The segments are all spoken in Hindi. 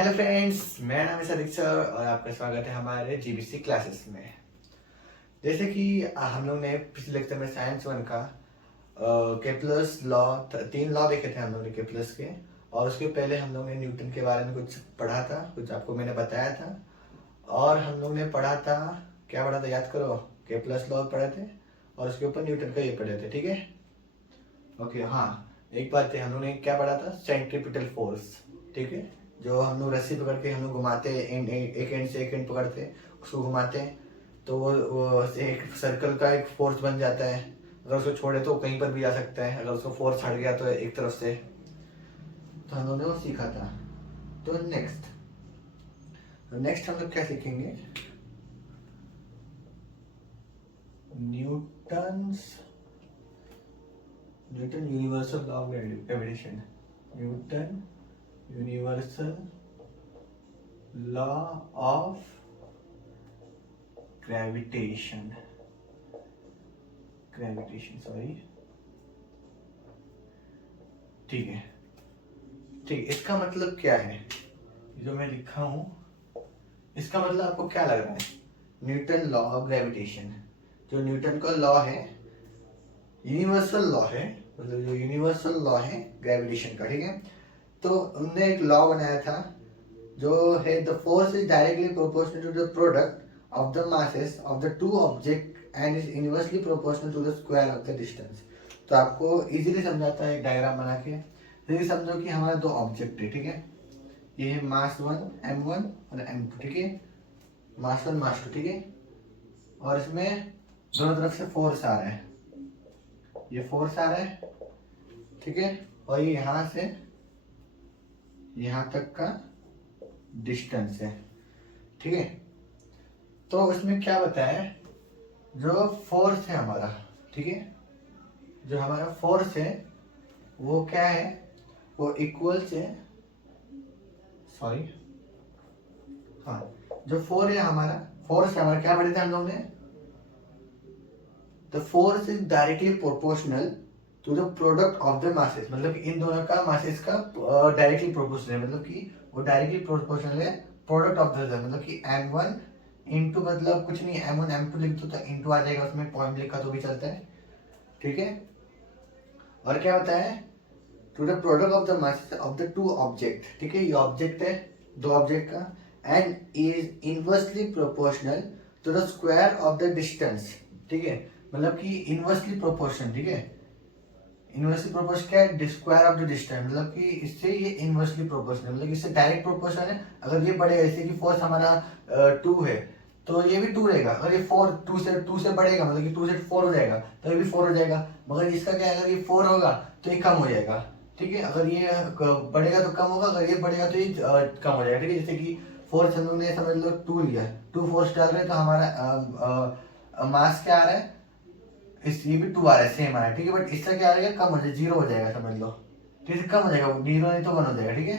हेलो फ्रेंड्स, मेरा नाम है सदीक सर और आपका स्वागत है हमारे जीबीसी क्लासेस में। जैसे कि हम लोग ने पिछले लेक्चर में साइंस वन का केप्लर्स लॉ, 3 लॉ देखे थे हम लोग ने केप्लर्स के। और उसके पहले हम लोग ने न्यूटन के बारे में कुछ पढ़ा था, कुछ आपको मैंने बताया था। और हम लोग ने पढ़ा था, क्या पढ़ा था याद करो? केप्लर्स लॉ पढ़े थे और उसके ऊपर न्यूटन का ये पढ़े थे, ठीक है। ओके, हाँ, एक बात है, हम लोग ने क्या पढ़ा था? सेंट्रीपिटल फोर्स, ठीक है। जो हम लोग रस्सी पकड़ के हम लोग घुमाते हैं, एक एंड से एक एंड पकड़ते हैं, उसको घुमाते हैं, तो वो एक सर्कल का एक फोर्स बन जाता है। अगर उसको छोड़े तो कहीं पर भी आ सकता है, अगर उसको फोर्स हट गया तो एक तरफ से। तो हम लोगों ने वो सीखा था। तो नेक्स्ट हम लोग क्या सीखेंगे? Newton universal law of gravitation. Newton universal law of gravitation, sorry, ठीक है। इसका मतलब क्या है जो मैं लिखा हूं? इसका मतलब आपको क्या लग रहा है? न्यूटन लॉ ऑफ ग्रेविटेशन, जो न्यूटन का लॉ है, यूनिवर्सल लॉ है, मतलब जो यूनिवर्सल लॉ है ग्रेविटेशन का, ठीक है। तो उन्होंने एक लॉ बनाया था जो है, the force is directly proportional to the product of the masses of the two object and is inversely proportional to the square of the distance। तो आपको इजीली समझाता है एक डायग्राम बना के। जैसे समझो कि हमारा दो ऑब्जेक्ट है, ठीक है। ये है मास 1 m1 और m2, ठीक है। मास 1 मास 2, ठीक है। और इसमें दोनों तरफ से फोर्स आ रहा है, ये फोर्स आ रहा है, ठीक है। और ये यहाँ से यहाँ तक का डिस्टेंस है, ठीक है। तो उसमें क्या बताया? जो फोर्स है हमारा, ठीक है, जो हमारा फोर्स है वो क्या है? वो इक्वल से, सॉरी, हाँ, जो फोर्स है हमारा क्या पढ़े थे हम लोग ने? The force is directly proportional to the product of the masses. मतलब कि इन दोनों का मासेस का डायरेक्टली प्रोपोर्शनल है, मतलब कि वो डायरेक्टली प्रोपोर्शनल है प्रोडक्ट ऑफ द, मतलब कि m1 इंटू, मतलब कुछ नहीं, m1 m2 लिख दो तो इंटू आ जाएगा, उसमें पॉइंट लिखा तो भी चलता है, ठीक है। और क्या होता है? To the product of the mass of the two object, ठीक है। ये ऑब्जेक्ट है, दो ऑब्जेक्ट का, and is inversely proportional to the square of the distance, ठीक है। मतलब कि इनवर्सली प्रोपोर्शन, ठीक है। इनवर्सली प्रोपोर्शन क्या है? स्क्वायर ऑफ द डिस्टेंस, मतलब कि इससे ये इनवर्सली प्रोपोर्शनल, मतलब इससे डायरेक्ट प्रोपोर्शन है। अगर ये बढ़ेगा, जैसे कि फोर्स हमारा 2 है तो ये भी 2 रहेगा। अगर ये 4 2 से बढ़ेगा, मतलब कि 2 से 4 हो जाएगा, तो ये भी 4 हो जाएगा। मगर इसका क्या है? अगर ये 4 होगा तो ये कम हो जाएगा, ठीक है। अगर ये बढ़ेगा तो कम होगा, अगर ये बढ़ेगा तो ये कम हो जाएगा, ठीक है। जैसे कि फोर्स हम लोग ने समझ लो 2 लिया, 2 फोर्स डाल रहे हैं, तो हमारा मास क्या आ रहा है? इस ये भी 2 आ रहा है, सेम आ रहा है, ठीक है। बट इसका क्या आ जाएगा? कम हो जाएगा, 0 हो जाएगा, समझ लो, ठीक है। कम हो जाएगा, 0 नहीं तो 1 हो जाएगा, ठीक है।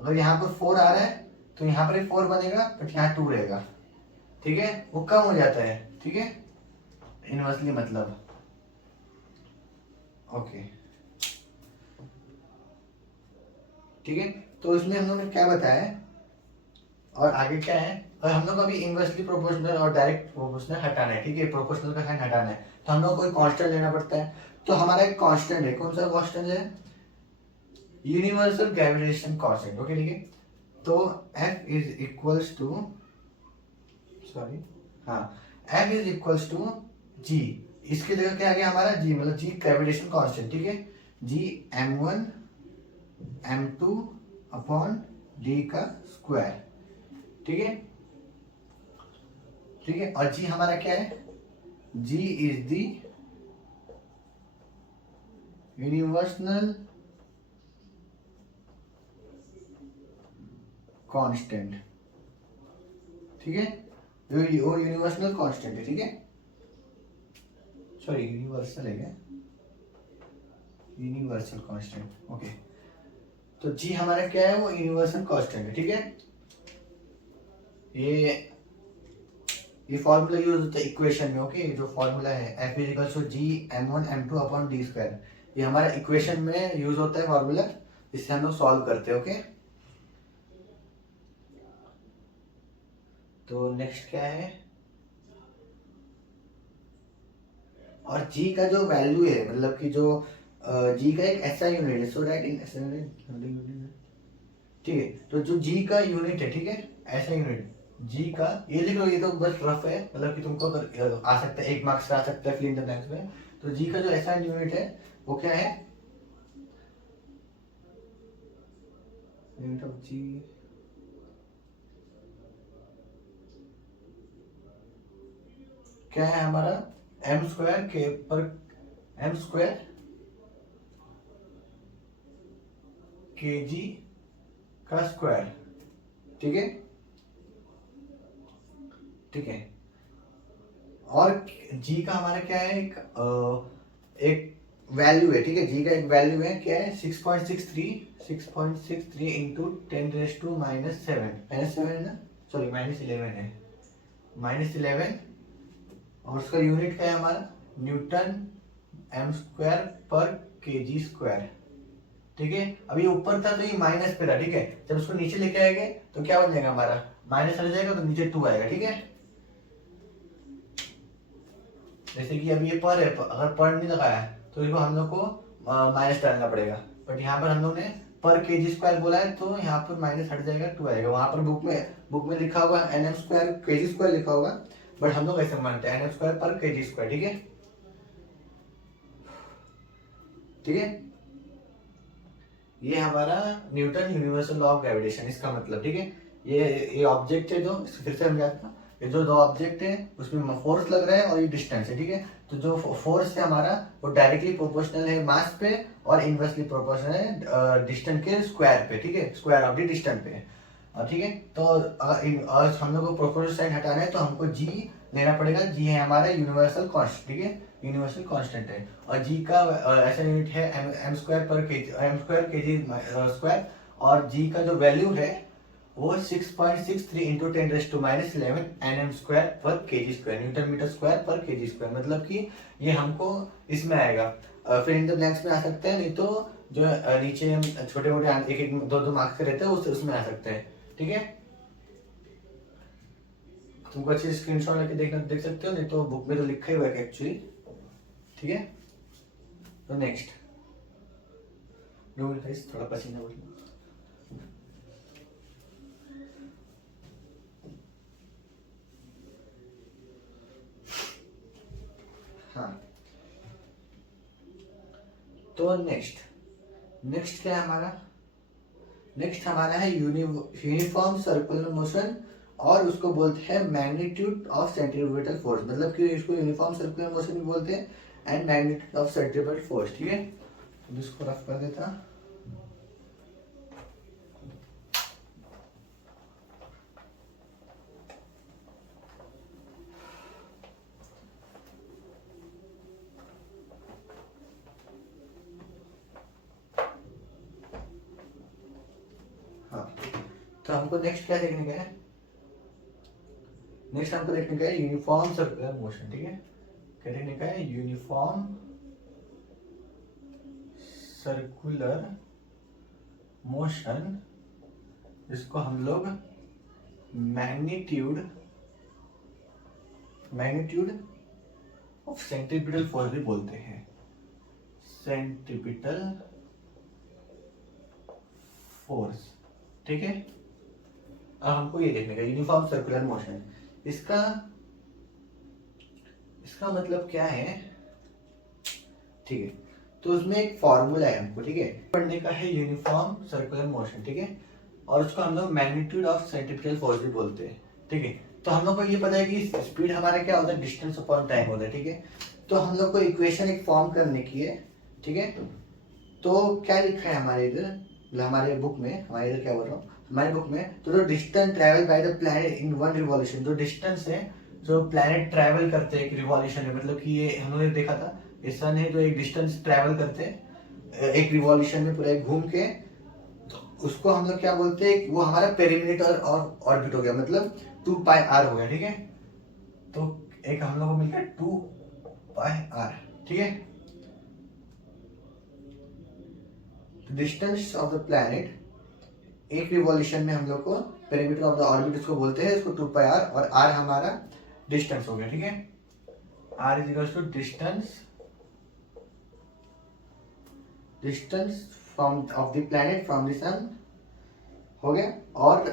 अगर यहाँ पर 4 आ रहा है तो यहाँ पर 4 बनेगा, बट यहाँ 2 रहेगा, ठीक है। वो कम हो जाता है, ठीक है, इनवर्सली, मतलब, ओके, ठीक है। तो इसमें हम लोग ने क्या बताया और आगे क्या है? और हम लोग अभी इनवर्सली प्रोपोर्शनल और डायरेक्ट प्रोपोर्शनल हटाना है, ठीक है। प्रोपोर्शनल का साइन हटाना है, तो हम लोग कोई कांस्टेंट लेना पड़ता है। तो हमारा एक कांस्टेंट है, कौन सा कांस्टेंट है? यूनिवर्सल ग्रेविटेशन कांस्टेंट, ओके, ठीक है। तो F is equals to, sorry, हाँ, F is equals to G। इसकी जगह क्या आ गया हमारा? G, मतलब G ग्रेविटेशन कांस्टेंट, ठीक है। G m1 m2 upon d का स्क्वायर, ठीक है, ठीक है। और G हमारा क्या है? G is the universal constant, ठीक है। वो यूनिवर्सल कांस्टेंट है, ठीक है। सॉरी, यूनिवर्सल है क्या? Universal constant, okay. तो G हमारा क्या है? वो यूनिवर्सल कांस्टेंट है, ठीक है। ये फॉर्मूला यूज होता है इक्वेशन में, ओके। जो फॉर्मूला है F is equal to G m1 m2 upon d square, ये हमारा इक्वेशन में यूज होता है फॉर्मूला, इससे हम लोग सॉल्व करते हैं, ओके। तो नेक्स्ट क्या है, और जी का जो वैल्यू है मतलब कि जो जी का एक ऐसा यूनिट है, सो दैट इन ऐसा यूनिट, ठीक है। तो जो जी का यूनिट है, ठीक है, ऐसा यूनिट जी का, ये लिख लो, ये तो बस रफ है, मतलब कि तुमको अगर आ सकता है 1 मार्क्स आ सकता है फिल इन द ब्लैंक्स में। तो जी का जो ऐसा यूनिट है वो क्या है, यूनिट ऑफ जी, क्या है हमारा, एम स्क्वायर के पर एम स्क्वायर के जी का स्क्वायर, ठीक है, ठीक है। और जी का हमारा क्या है, एक वैल्यू है, ठीक है, जी का एक वैल्यू है, क्या है, 6.63 इंटू 10⁻⁻7, -7 है ना, सॉरी -11 है, -11। और उसका यूनिट क्या है हमारा, न्यूटन एम स्क्वायर पर के जी स्क्वायर, ठीक है। अब ये ऊपर था तो ये माइनस पे था, ठीक है, जब उसको नीचे लेके आएंगे तो क्या बन जाएगा हमारा, माइनस हट जाएगा तो नीचे 2 आएगा, ठीक है। जैसे कि अब ये पर है, अगर पर नहीं लगाया है तो इसको हम लोग को माइनस डालना पड़ेगा, बट यहाँ पर हम लोग ने पर के जी स्क्वायर बोला है तो यहाँ पर माइनस हट जाएगा, 2 आएगा। वहां पर बुक में लिखा होगा एन एम स्क्वायर के जी स्क्वायर लिखा होगा, बट हम लोग ऐसे मानते हैं एन एम स्क्वायर पर के जी स्क्वायर, ठीक है, ठीक है। ये हमारा Newton universal law of gravitation, इसका मतलब, ठीक है। ये ऑब्जेक्ट है, जो फिर से समझाता हूँ, ये जो दो ऑब्जेक्ट है उसमें फोर्स लग रहा है और ये डिस्टेंस है, ठीक है। तो जो फोर्स है हमारा वो डायरेक्टली प्रोपोर्शनल है मास पे और इनवर्सली प्रोपोर्शनल है डिस्टेंस के स्क्वायर पे, ठीक है, स्क्वायर ऑफ द डिस्टेंस पे, ठीक है। तो अगर हम लोग को प्रोपोर्शनल साइन हटाना है तो हमको जी लेना पड़ेगा, जी है हमारा यूनिवर्सल कांस्टेंट, ठीक है, यूनिवर्सल कांस्टेंट है। और जी का ऐसा यूनिट है एम स्क्वायर पर के एम स्क्वायर के जी स्क्वायर, और जी का जो वैल्यू है वो 6.63 इंटू 10⁻11 एन एम स्क्वायर पर के जी स्क्वायर, न्यूटन मीटर स्क्वायर पर के जी स्क्वायर, मतलब कि ये हमको इसमें आएगा, फिर इन द ब्लैंक्स में आ सकते हैं, नहीं तो जो नीचे छोटे मोटे एक एक दो दो मार्क्स के रहते हैं उसमें आ सकते हैं, ठीक है। तुमको अच्छे स्क्रीनशॉट लेके देख सकते हो, नहीं तो बुक में तो लिखा ही हुआ है एक्चुअली, ठीक है। तो नेक्स्ट थोड़ा पसीना बोल, हाँ। तो नेक्स्ट क्या है हमारा, नेक्स्ट हमारा है यूनिफॉर्म सर्कुलर मोशन, और उसको बोलते हैं मैग्नीट्यूड ऑफ सेंट्रीफ्यूगल फोर्स, मतलब कि इसको यूनिफॉर्म सर्कुलर मोशन भी बोलते हैं and magnitude of centrifugal force, ठीक है। तो इसको रफ कर देता, हाँ। तो हमको नेक्स्ट क्या देखने का है, नेक्स्ट हमको देखने का है यूनिफॉर्म सर्कुलर मोशन, ठीक है, क्या देखने का है, यूनिफॉर्म सर्कुलर मोशन, इसको हम लोग मैग्नीट्यूड ऑफ सेंट्रीपिटल फोर्स भी बोलते हैं, सेंट्रीपिटल फोर्स, ठीक है। अब हमको ये देखने का यूनिफॉर्म सर्कुलर मोशन, इसका मतलब क्या है, ठीक है। तो उसमें एक फॉर्मूला है हमको, ठीक है, पढ़ने का है यूनिफॉर्म सर्कुलर मोशन, ठीक है, और उसको हम लोग मैग्नीट्यूड ऑफ सेंट्रीपिटल फोर्स भी बोलते हैं, ठीक है। तो हम लोग को ये पता है कि स्पीड हमारा क्या होता है, डिस्टेंस अपॉन टाइम होता है, ठीक है। तो हम लोग को इक्वेशन एक फॉर्म करने की है, ठीक है। तो क्या लिखा है हमारे इधर, मतलब हमारे बुक में, हमारे इधर क्या बोल रहा हूँ, हमारे बुक में, तो जो distance travel by the planet in one revolution, जो डिस्टेंस है जो प्लैनेट ट्रैवल करते हैं एक रिवॉल्यूशन में, मतलब कि ये हमने देखा था, ये सन है जो एक डिस्टेंस ट्रैवल करते हैं एक रिवॉल्यूशन में पूरा एक घूम के, तो उसको हम लोग क्या बोलते हैं, वो हमारा पेरीमीटर और ऑर्बिट हो गया, मतलब 2πr हो गया, ठीक है। तो एक हम लोग को मिलता है 2πr, ठीक है। डिस्टेंस ऑफ द प्लैनेट एक रिवॉल्यूशन में हम लोग को पेरीमीटर ऑफ द ऑर्बिट इसको बोलते हैं, इसको 2πr, और r हमारा डिस्टेंस हो गया, ठीक है। r is equal to distance from of the planet from the sun हो गया, और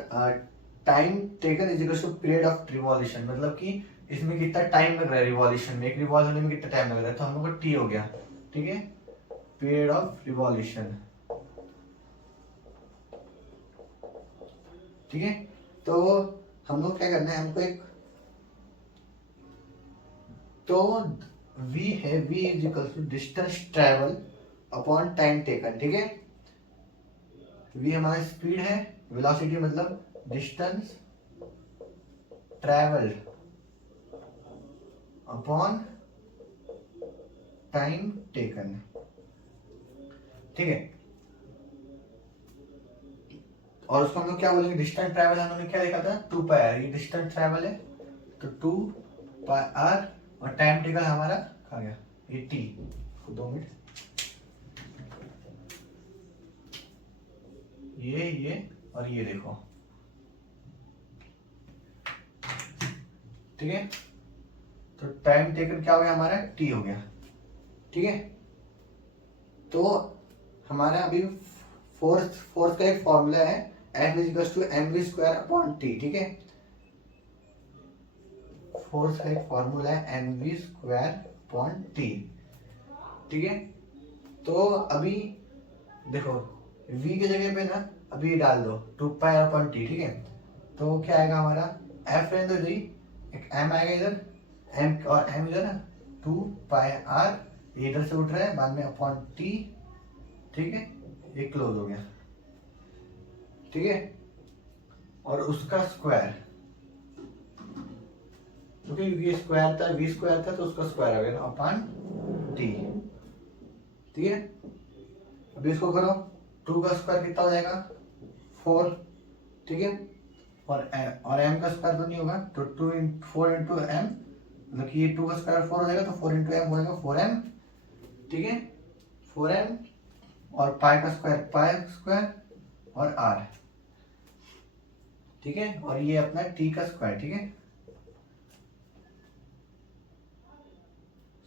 time taken is equal to period of revolution, मतलब कि इसमें कितना टाइम लग रहा है रिवॉल्यूशन में, एक रिवॉल्व होने में कितना टाइम लग रहा है, तो हम लोग को टी हो गया, ठीक है, पीरियड ऑफ रिवॉल्यूशन, ठीक है। तो हम लोग क्या करना है, हमको एक, तो v है, v is equal to distance travel upon time taken, ठीक है। v हमारा स्पीड है, वेलोसिटी मतलब distance travelled upon time taken, ठीक है। और उसको हम लोग क्या बोलेंगे, डिस्टेंस ट्रैवल हम लोगों ने क्या देखा था, 2πr, ये डिस्टेंस ट्रैवल है तो 2πr, और टाइम टेकन हमारा आ गया 80। 2 मिनट, ये और ये देखो, ठीक है। तो टाइम टेकन क्या हो गया हमारा, t हो गया, ठीक है। तो हमारा अभी फोर्स का एक फॉर्मूला है, F is equal to mv² upon t, ठीक है। फोर्स का एक फॉर्मूला है mv² अपॉन t, ठीक है। तो अभी देखो v की जगह पे ना अभी डाल दो 2πr अपॉन t, ठीक है। तो क्या आएगा हमारा, F रहने दो जी, एक m आएगा इधर, m और m इधर ना, 2πr इधर से उठ रहा है, बाद में अपॉन t, ठीक है, ये क्लोज हो गया, ठीक है। और उसका स्क्वायर, क्योंकि ये स्क्वायर था, v² था, तो उसका स्क्वायर आ गया अपॉन t, ठीक है। अभी इसको करो, 2 का स्क्वायर कितना हो जाएगा, 4, ठीक है। और m का स्क्वायर तो नहीं होगा, तो 4 इंटू m, मतलब कि ये 2 का स्क्वायर 4 हो जाएगा, तो 4 इंटू m हो जाएगा 4m, ठीक है, 4m, और पाई का स्क्वायर पाई स्क्वायर, और r, ठीक है। और ये अपना t का स्क्वायर, ठीक है।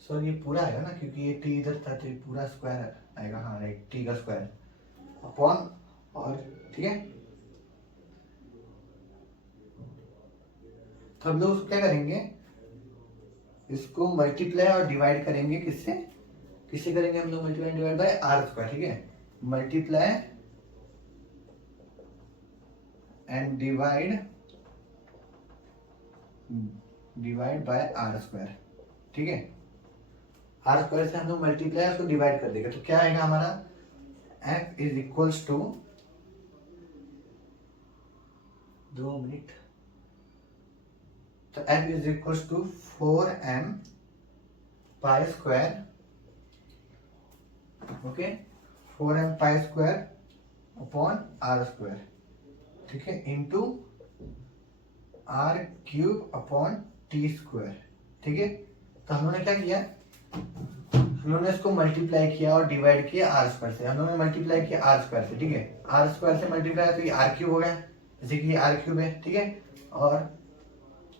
सर ये पूरा आएगा ना, क्योंकि ये t इधर था, तो ये पूरा स्क्वायर आएगा, हाँ राइट, t का स्क्वायर अपॉन, और ठीक है। तो हम लोग उसको क्या करेंगे, इसको मल्टीप्लाई और डिवाइड करेंगे, किससे किससे करेंगे हम लोग, मल्टीप्लाई डिवाइड बाय r², ठीक है। Multiply and divide bye r², ठीक है। r² से हम लोग मल्टीप्लाई उसको डिवाइड कर देंगे, तो क्या आएगा हमारा, f is equals to, 2 minute, तो f is equals to 4m pi square, okay, 4m pi square upon r², ठीक है, इंटू r³ अपॉन t², ठीक है। तो हम लोगों ने क्या किया, हम लोगों ने इसको मल्टीप्लाई किया और डिवाइड किया r² से, हम लोगों ने मल्टीप्लाई किया r² से, ठीक है, r² से मल्टीप्लाई, तो ये r³ हो गया, जैसे कि ये r³ है, ठीक है।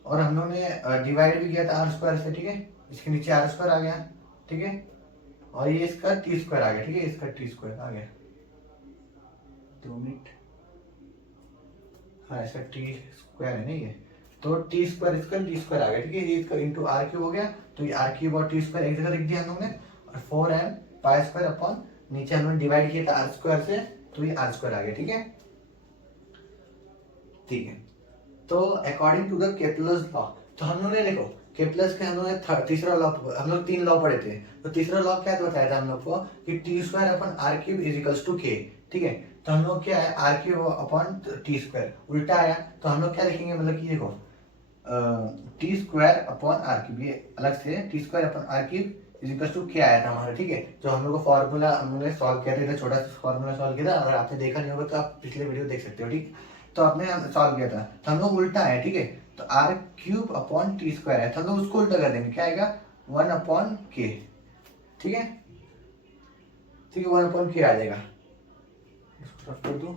और हम लोगों ने डिवाइड भी किया था r² से, ठीक है, इसके नीचे r² आ गया, ठीक है। और ये इसका t² आ गया, ठीक है, इसका t² आ गया, 2 मिनट, हाँ इसका t² है ना ये, तो t² इसका t² आ गया, ठीक है, ये इसका इंटू r³ हो गया, तो ये r³ और t² एक जगह लिख दिया हम लोग ने, और 4m पाई स्क्वायर अपॉन, नीचे हम लोग डिवाइड किया था r² से, तो ये r² आ गया, ठीक है, ठीक है। तो according to the Kepler's law, तो हम लोग ने देखो केपलर्स के हम लोग ने तीसरा लॉ, हम लोग 3 लॉ पढ़े थे, तो तीसरा लॉ क्या बताया था हम लोग को, कि t² upon r³ is equals to k, ठीक है। तो हम लोग क्या है, r³ अपॉन t², उल्टा आया, तो हम लोग क्या लिखेंगे, मतलब कि देखो t² अपॉन r³, ये अलग से t² upon r³ is equals to k आया था हमारा, ठीक है। जो हम लोग को फॉर्मूला हम लोग ने सॉल्व किया था, छोटा सा फॉर्मूला सॉल्व किया था, अगर आपने देखा नहीं होगा तो आप पिछले वीडियो देख सकते हो, ठीक। तो आपने सॉल्व किया था, तो हम लोग उल्टा आया, ठीक है, तो r³ अपॉन t² है, तो हम लोग उसको उल्टा कर देंगे, क्या आएगा, 1 अपॉन k, ठीक है, ठीक है, 1 अपॉन k आ जाएगा, इसको रख कर दूं,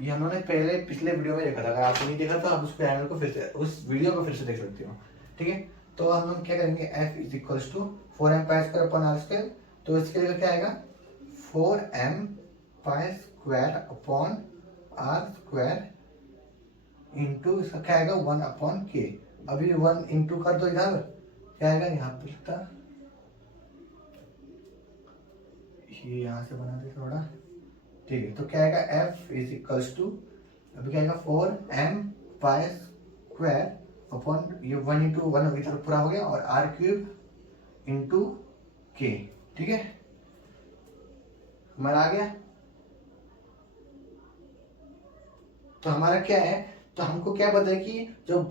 ये हम लोगों ने पहले पिछले वीडियो में देखा था, अगर आपने नहीं देखा तो आप उस पैनल को फिर से, उस वीडियो को फिर से देख सकते हो। ठीक है, तो हम लोग क्या करेंगे, f is equals to 4m pi square upon R square. तो इसके लिए क्या आएगा, 4m pi square upon R square into इसका क्या आएगा 1 अपॉन के। अभी 1 इंटू कर दो इधर, क्या आएगा यहाँ पे लिखता, ये यहाँ से बना दे थोड़ा। ठीक है, तो क्या आएगा, f इज इक्वल्स टू, अभी क्या आएगा 4m पाई स्क्वायर अपॉन ये 1 इंटू 1 इधर पूरा हो गया, और आर क्यूब इंटू के। ठीक है, हमारा आ गया। तो हमारा क्या है, तो हमको क्या पता है कि जो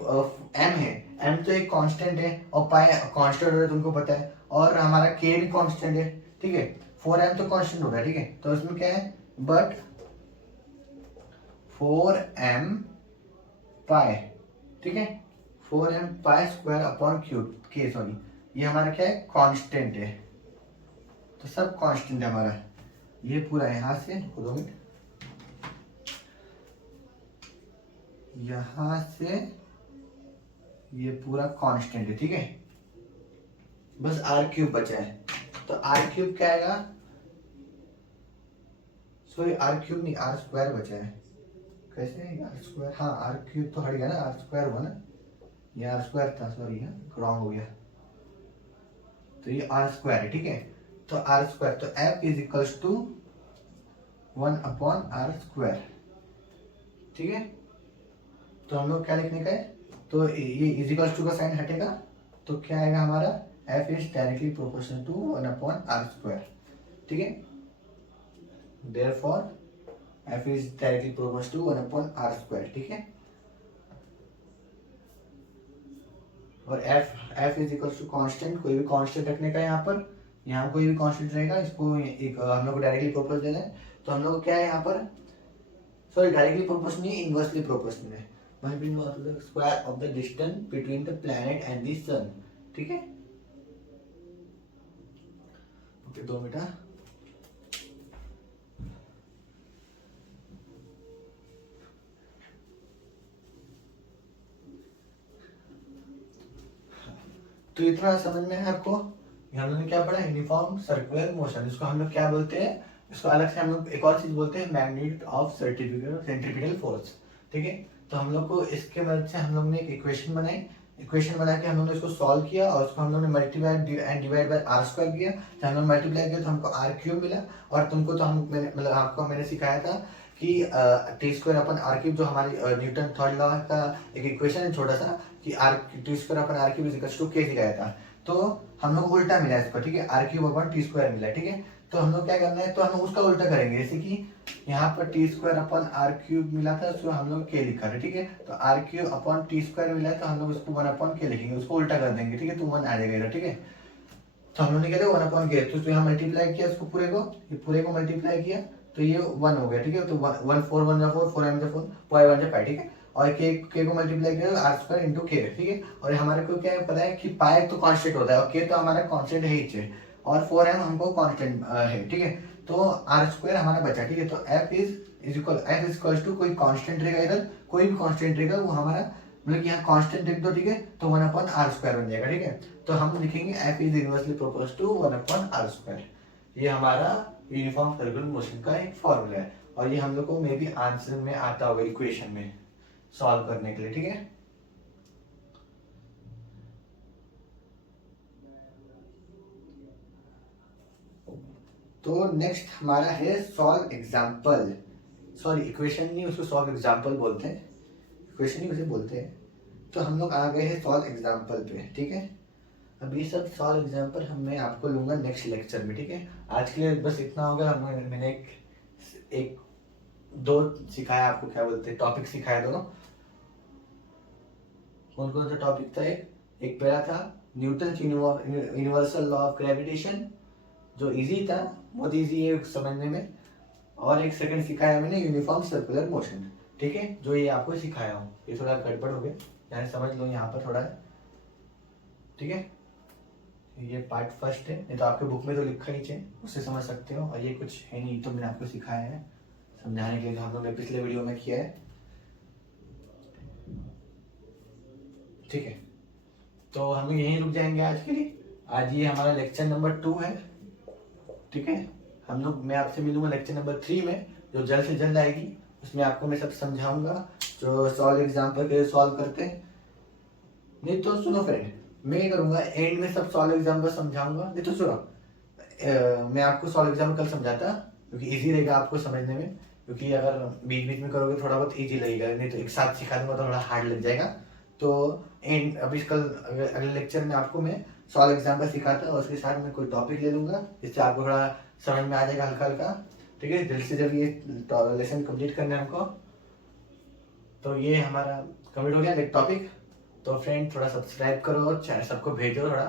m है, m तो एक कांस्टेंट है और पाई कांस्टेंट है, तुमको पता है, और हमारा k भी कांस्टेंट है। ठीक है, 4m तो कांस्टेंट होगा। ठीक है, तो इसमें क्या है, बट 4m पाई, ठीक है, 4m pi square upon cube के, सॉरी, ये हमारा क्या है, कांस्टेंट है। तो सब कांस्टेंट है हमारा, ये पूरा यहाँ से 2 मिनट, यहाँ से ये पूरा कांस्टेंट है। ठीक है, बस आर क्यूब बचा है। तो आर क्यूब क्या आएगा, सॉरी आर क्यूब नहीं, आर स्क्वायर बचा है। कैसे आर स्क्वायर, हाँ आर क्यूब तो हट गया ना, आर स्क्वायर हुआ ना, ये आर स्क्वायर था, सॉरी है रॉन्ग हो गया। तो ये आर स्क्वायर है। ठीक है, तो आर स्क्वायर, तो F is equals to 1 upon R square. ठीक है, तो हम लोग क्या लिखने का है, तो ये इज इक्वल्स टू का साइन हटेगा, तो क्या आएगा हमारा, F is directly proportional to 1 upon R square. ठीक है, therefore F is directly proportional to 1 upon R square. ठीक है, और F is equals to constant, कोई भी कांस्टेंट रखने का, यहाँ कोई भी कांस्टेंट रहेगा, इसको एक हम लोग को डायरेक्टली प्रोपोर्शनल देना है। तो हम लोग को क्या है यहाँ पर, सॉरी डायरेक्टली प्रोपोर्शनल नहीं, इनवर्सली प्रोपोर्शनल है, must be not the square of the distance between the planet and the sun। ठीक है, ओके 2 मिनट। तो इतना समझ में है आपको, हम लोग ने क्या पढ़ा, यूनिफॉर्म सर्कुलर मोशन, इसको हम लोग क्या बोलते हैं, इसको अलग से हम लोग एक और चीज बोलते हैं, मैग्नीट्यूड ऑफ सेंट्रीपिटल फोर्स। ठीक है, तो हम लोग को इसके मदद से हम लोग ने एक इक्वेशन बनाई, इक्वेशन बना के हम लोग ने इसको सॉल्व किया, और उसको हम लोग ने multiply and divide by R square किया। जब हम लोग मल्टीप्लाई किया तो हमको आर क्यूब मिला, और तुमको तो हम मतलब आपको मैंने सिखाया था कि T square upon R cube, जो हमारी न्यूटन थर्ड लॉ का एक इक्वेशन है छोटा सा, कि R T square upon R cube is equals to के सिखाया था। तो हम लोग उल्टा मिला इसको। ठीक है, R cube upon T square मिला। ठीक है, तो हम लोग क्या करना है, तो हम उसका उल्टा करेंगे, जैसे कि यहाँ पर T square upon R cube मिला था, उसको हम लोग के लिखा था। ठीक है, तो R cube upon T square मिला है, तो हम लोग उसको 1 अपॉन के लिखेंगे, उसको उल्टा कर देंगे। ठीक है, तो 1 आ जाएगा इधर। ठीक है, तो हम लोग ने क्या 1 अपॉन के, तो यहाँ मल्टीप्लाई किया इसको पूरे को, ये पूरे को मल्टीप्लाई किया, तो ये 1 हो गया। ठीक है, तो 1 4 1 4 4 m 4 पाई 1 पाई। ठीक है, और के को मल्टीप्लाई किया आर स्क्वायर इंटू के। ठीक है, और हमारे को क्या पता है कि पाई तो कांस्टेंट होता है, और के तो हमारा कांस्टेंट है ही, और 4m हमको कांस्टेंट है। ठीक है, तो आर स्क्वायर हमारा बचा। ठीक है, तो एफ इज इक्वल टू कोई कांस्टेंट रहेगा इधर, कोई भी कांस्टेंट रहेगा वो हमारा, मतलब यहाँ कांस्टेंट लिख दो। ठीक है, तो 1 अपॉन आर स्क्वायर बन जाएगा। ठीक है, तो हम लिखेंगे F is inversely proportional to 1 upon R square. ये हमारा यूनिफॉर्म सर्कुलर मोशन का एक फॉर्मूला है, और ये हम लोग को मे बी आंसर में आता होगा इक्वेशन में सॉल्व करने के लिए। ठीक है, तो नेक्स्ट हमारा है सॉल्व एग्जाम्पल, सॉरी इक्वेशन नहीं, उसको सॉल्व एग्जाम्पल बोलते हैं, इक्वेशन ही उसे बोलते हैं। तो हम लोग आ गए हैं सॉल्व एग्जाम्पल पे। ठीक है, अब ये सब सॉल्व एग्जाम्पल मैं आपको लूंगा नेक्स्ट लेक्चर में। ठीक है, आज के लिए बस इतना होगा। मैंने एक दो सिखाया आपको, क्या बोलते हैं, टॉपिक सिखाया दोनों। कौन कौन सा टॉपिक था, एक पहला था Newton universal law of gravitation, जो इजी था, बहुत इजी है समझने में, और एक सेकंड सिखाया मैंने यूनिफॉर्म सर्कुलर मोशन। ठीक है, जो ये आपको सिखाया हूँ, ये थोड़ा गड़बड़ हो गया, यानी समझ लो यहाँ पर थोड़ा है। ठीक है, ये पार्ट फर्स्ट है, नहीं तो आपके बुक में तो लिखा नीचे, उससे समझ सकते हो, और ये कुछ है नहीं तो मैंने आपको सिखाया है, समझाने के लिए जो हम लोग ने पिछले वीडियो में किया है। ठीक है, तो हम लोग यहीं रुक जाएंगे आज के लिए। आज ये हमारा लेक्चर नंबर 2 है। ठीक है, मैं आपसे मिलूंगा लेक्चर नंबर 3 में, जो जल्द से जल्द आएगी। उसमें आपको मैं सब समझाऊंगा, जो सॉल्व एग्जाम्पल के सॉल्व करते हैं। नहीं तो सुनो फ्रेंड, मैं करूंगा एंड में सब सॉल्व एग्जाम्पल समझाऊंगा। नहीं तो सुनो, मैं आपको सॉल्व एग्जाम्पल कल समझाता, क्योंकि इजी रहेगा आपको समझने में। क्योंकि अगर बीच बीच में करोगे थोड़ा बहुत इजी लगेगा, नहीं तो एक साथ सिखा दूंगा तो थोड़ा हार्ड लग जाएगा। तो एंड अभी कल अगले लेक्चर में आपको मैं सॉल्व एग्जाम्पल सिखाता और उसके साथ मैं कोई टॉपिक ले लूंगा, जिससे आपको थोड़ा समझ में आ जाएगा हल्का हल्का। ठीक है, जल्द से जल्द ये लेसन कंप्लीट करना है हमको। तो ये हमारा कंप्लीट हो गया एक टॉपिक। तो फ्रेंड थोड़ा सब्सक्राइब करो, सबको भेजो थोड़ा,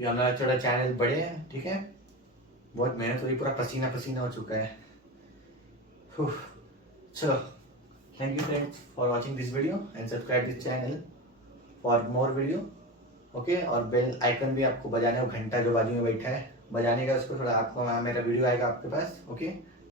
ये हमारा थोड़ा चैनल बढ़े। ठीक है, बहुत मेहनत हुई, पूरा पसीना पसीना हो चुका है। चलो, thank you friends for watching this video and subscribe this channel for more video. Okay, और बेल आइकन भी आपको बजाना है, घंटा जो बाजू में बैठा है बजाने का, उसको थोड़ा आपको मेरा वीडियो आएगा आपके पास। ओके।